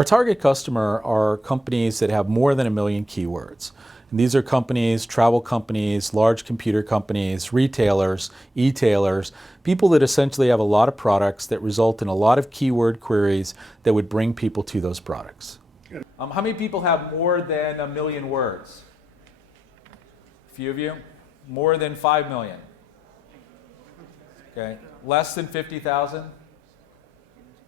Our target customer are companies that have more than 1 million keywords. And these are companies, travel companies, large computer companies, retailers, e-tailers, people that essentially have a lot of products that result in a lot of keyword queries that would bring people to those products. How many people have more than 1 million words? A few of you? More than 5 million? Okay. Less than 50,000?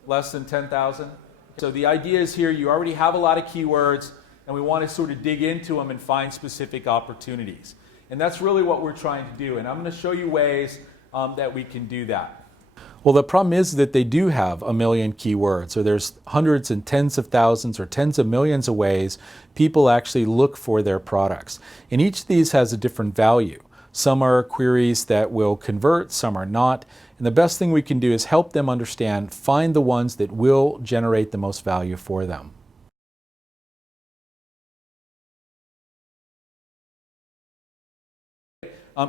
Less than 10,000? So the idea is here you already have a lot of keywords and we want to sort of dig into them and find specific opportunities. And that's really what we're trying to do. And I'm going to show you ways that we can do that. Well, the problem is that they do have 1 million keywords. So there's hundreds and tens of thousands or tens of millions of ways people actually look for their products. And each of these has a different value. Some are queries that will convert, some are not. And the best thing we can do is help them understand, find the ones that will generate the most value for them.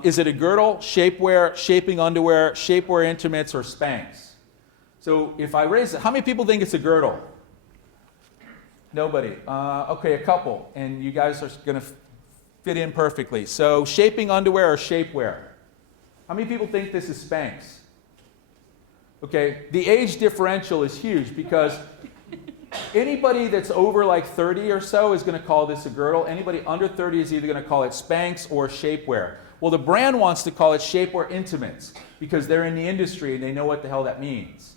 Is it a girdle, shapewear, shaping underwear, shapewear intimates, or Spanx? So if I raise it, how many people think it's a girdle? Nobody. Okay, a couple. And you guys are going to fit in perfectly. So shaping underwear or shapewear? How many people think this is Spanx? Okay, the age differential is huge because anybody that's over like 30 or so is going to call this a girdle. Anybody under 30 is either going to call it Spanx or shapewear. Well, the brand wants to call it Shapewear Intimates because they're in the industry and they know what the hell that means.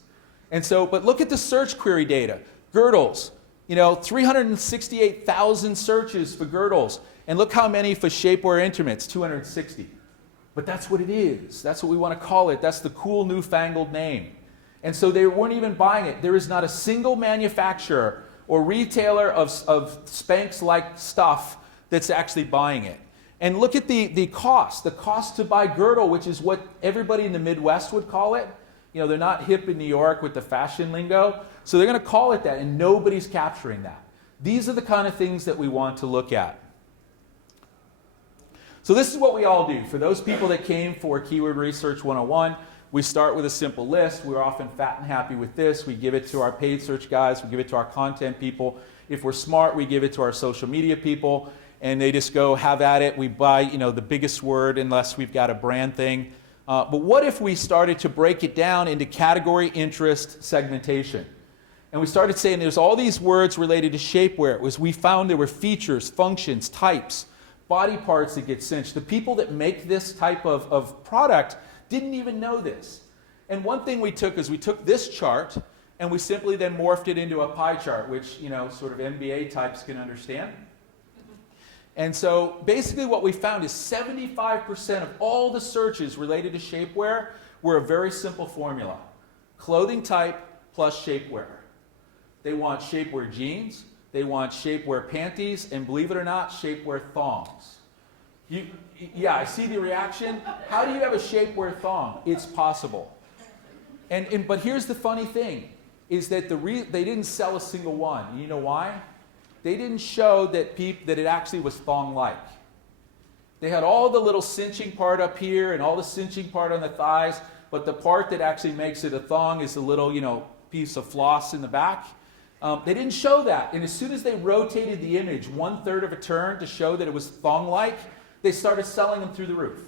And so, but look at the search query data. Girdles, 368,000 searches for girdles. And look how many for Shapewear Intimates, 260. But that's what it is. That's what we want to call it. That's the cool newfangled name. And so they weren't even buying it. There is not a single manufacturer or retailer of Spanx-like stuff that's actually buying it. And look at the cost to buy girdle, which is what everybody in the Midwest would call it. They're not hip in New York with the fashion lingo. So they're going to call it that, and nobody's capturing that. These are the kind of things that we want to look at. So this is what we all do. For those people that came for Keyword Research 101, we start with a simple list. We're often fat and happy with this. We give it to our paid search guys. We give it to our content people. If we're smart, we give it to our social media people. And they just go, have at it. We buy, the biggest word unless we've got a brand thing. But what if we started to break it down into category, interest, segmentation? And we started saying there's all these words related to shapewear. We found there were features, functions, types, body parts that get cinched. The people that make this type of product didn't even know this. And one thing we took is we took this chart and we simply then morphed it into a pie chart, which, sort of MBA types can understand. And so basically what we found is 75% of all the searches related to shapewear were a very simple formula. Clothing type plus shapewear. They want shapewear jeans, they want shapewear panties, and believe it or not, shapewear thongs. Yeah, I see the reaction. How do you have a shapewear thong? It's possible. But here's the funny thing, is that they didn't sell a single one. You know why? They didn't show that it actually was thong-like. They had all the little cinching part up here and all the cinching part on the thighs, but the part that actually makes it a thong is a little, piece of floss in the back. They didn't show that. And as soon as they rotated the image 1/3 of a turn to show that it was thong-like, they started selling them through the roof.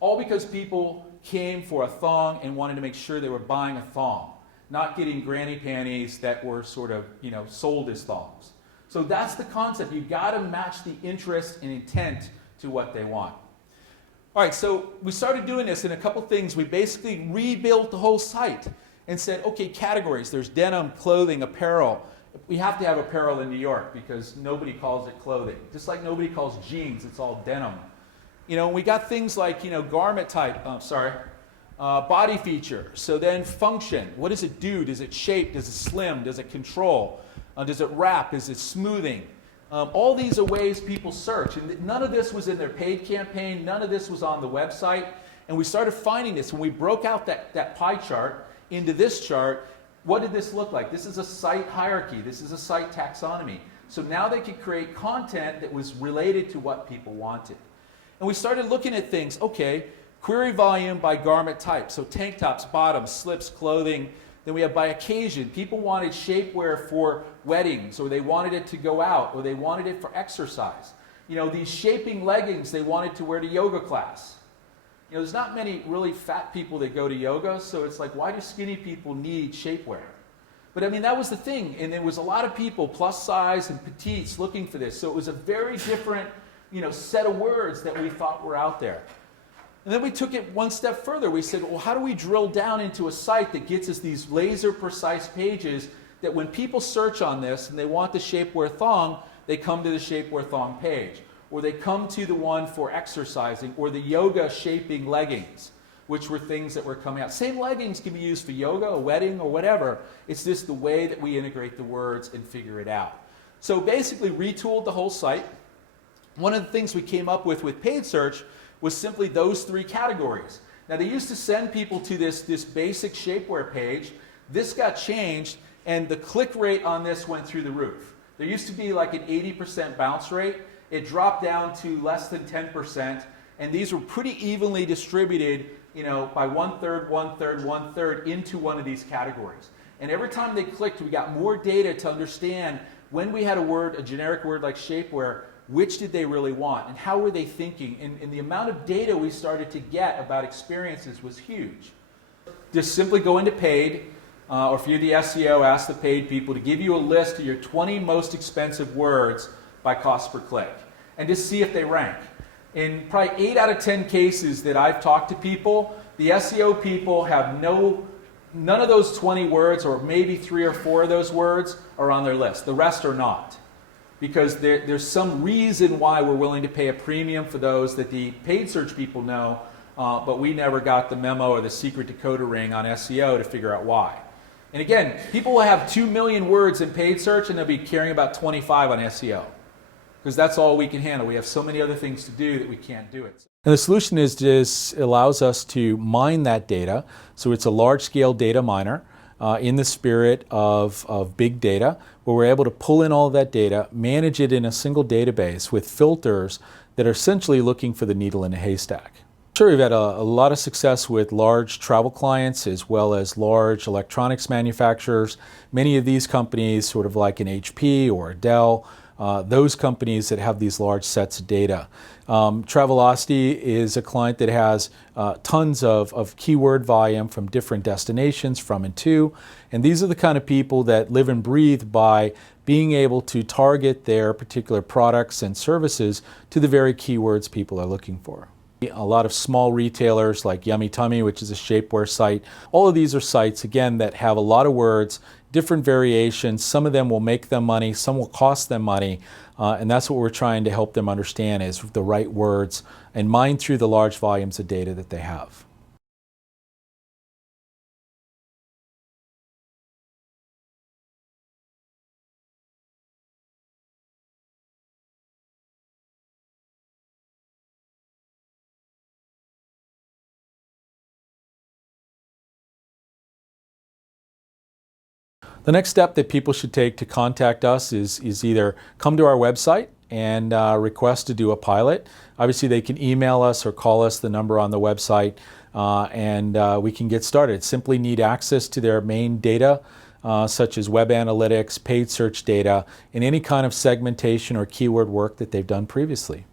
All because people came for a thong and wanted to make sure they were buying a thong, not getting granny panties that were sort of, sold as thongs. So that's the concept. You've got to match the interest and intent to what they want. All right, so we started doing this, and a couple things. We basically rebuilt the whole site and said, okay, categories. There's denim, clothing, apparel. We have to have apparel in New York because nobody calls it clothing. Just like nobody calls jeans, it's all denim. We got things like, garment type, body feature. So then function. What does it do? Does it shape? Does it slim? Does it control? Does it wrap? Is it smoothing? All these are ways people search. And none of this was in their paid campaign. None of this was on the website. And we started finding this. When we broke out that pie chart into this chart, what did this look like? This is a site hierarchy. This is a site taxonomy. So now they could create content that was related to what people wanted. And we started looking at things. Okay, query volume by garment type. So tank tops, bottoms, slips, clothing, Then we have by occasion. People wanted shapewear for weddings, or they wanted it to go out, or they wanted it for exercise. You know, these shaping leggings they wanted to wear to yoga class. You know, there's not many really fat people that go to yoga, so it's like, why do skinny people need shapewear? But I mean, that was the thing, and there was a lot of people, plus size and petites, looking for this. So it was a very different, you know, set of words that we thought were out there. And then we took it one step further. We said, well, how do we drill down into a site that gets us these laser precise pages that when people search on this and they want the shapewear thong, they come to the shapewear thong page, or they come to the one for exercising, or the yoga shaping leggings, which were things that were coming out. Same leggings can be used for yoga, a wedding, or whatever. It's just the way that we integrate the words and figure it out. So basically retooled the whole site. One of the things we came up with paid search was simply those three categories. Now they used to send people to this basic shapewear page. This got changed, and the click rate on this went through the roof. There used to be like an 80% bounce rate. It dropped down to less than 10%, and these were pretty evenly distributed, you know, by 1/3, 1/3, 1/3 into one of these categories. And every time they clicked, we got more data to understand when we had a word, a generic word like shapewear, which did they really want, and how were they thinking? And the amount of data we started to get about experiences was huge. Just simply go into paid, or if you're the SEO, ask the paid people to give you a list of your 20 most expensive words by cost per click, and just see if they rank. In probably 8 out of 10 cases that I've talked to people, the SEO people have none of those 20 words, or maybe 3 or 4 of those words are on their list. The rest are not. Because there's some reason why we're willing to pay a premium for those that the paid search people know, but we never got the memo or the secret decoder ring on SEO to figure out why. And again, people will have 2 million words in paid search and they'll be caring about 25 on SEO. Because that's all we can handle. We have so many other things to do that we can't do it. And the solution is just allows us to mine that data. So it's a large-scale data miner in the spirit of big data, where we're able to pull in all of that data, manage it in a single database with filters that are essentially looking for the needle in a haystack. Sure, we've had a lot of success with large travel clients as well as large electronics manufacturers. Many of these companies, sort of like an HP or a Dell, those companies that have these large sets of data. Travelocity is a client that has tons of keyword volume from different destinations, from and to, and these are the kind of people that live and breathe by being able to target their particular products and services to the very keywords people are looking for. A lot of small retailers like Yummie Tummie, which is a shapewear site. All of these are sites, again, that have a lot of words, different variations. Some of them will make them money, some will cost them money, and that's what we're trying to help them understand, is the right words and mine through the large volumes of data that they have. The next step that people should take to contact us is either come to our website and request to do a pilot. Obviously, they can email us or call us, the number on the website, and we can get started. Simply need access to their main data, such as web analytics, paid search data, and any kind of segmentation or keyword work that they've done previously.